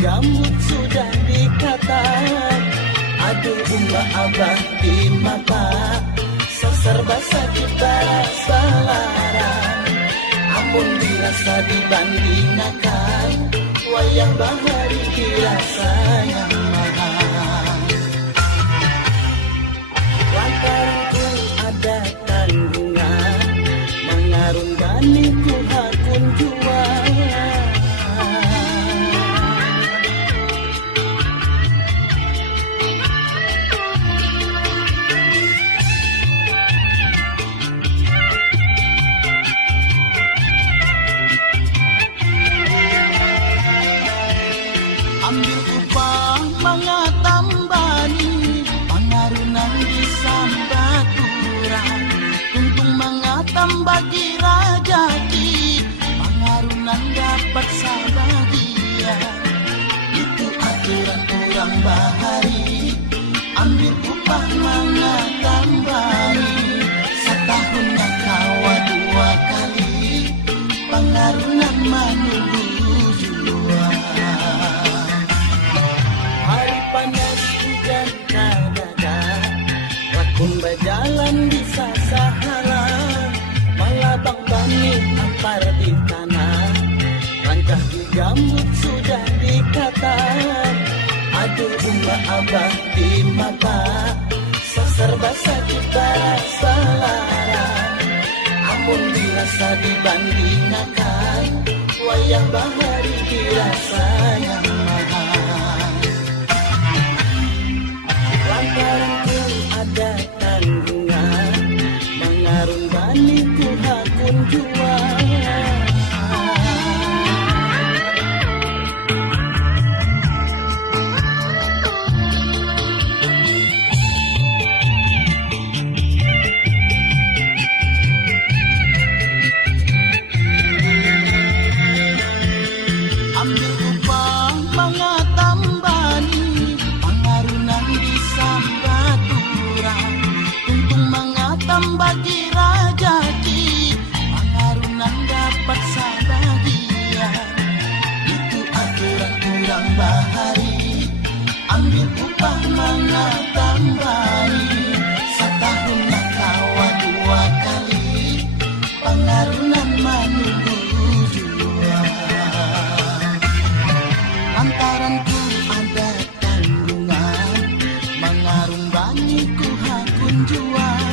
gambut sudah dikatakan. Aduh umbak abah di mata, seserba sakit barasa larang. Ampun dirasa dibandingkan, wayah bahari dirasanya mahal. Lantaran ku ada tanggungan, mengarung bani ku hakun jual. Ambil upah mangatambani, pangarunan di sambaturan. Tuntung mangatam bagi rajaki, pangarunan dapat sabagian. Itu aturan orang bahari. Ambil upah mangatambani, setahunnya kawa 2 kali, pangarunan menunggu jua. Hari panas hujan kadada, rakun berjalan di sasahalan. Malabang bani ampar di tanah, rancah di gambut sudah dikatakan. Aduh umbak abah di mata, seserba sakit barasa larang. Ampun dirasa dibandingkan, wayah bahari dirasanya mahal. Lantaran ku ada tanggungan, mengarung bani ku hakun jual. Ambil upah mangatambani, pangarunan di sambaturan. Tuntung mangatam bagi rajaki, pangarunan dapat sabagian. Itu aturan orang bahari. Ambil upah mangatambani, setahunnya kawa 2 kali, pangarunan menunggu jua. Lantaran ku ada tanggungan, mengarung bani ku hakun jual.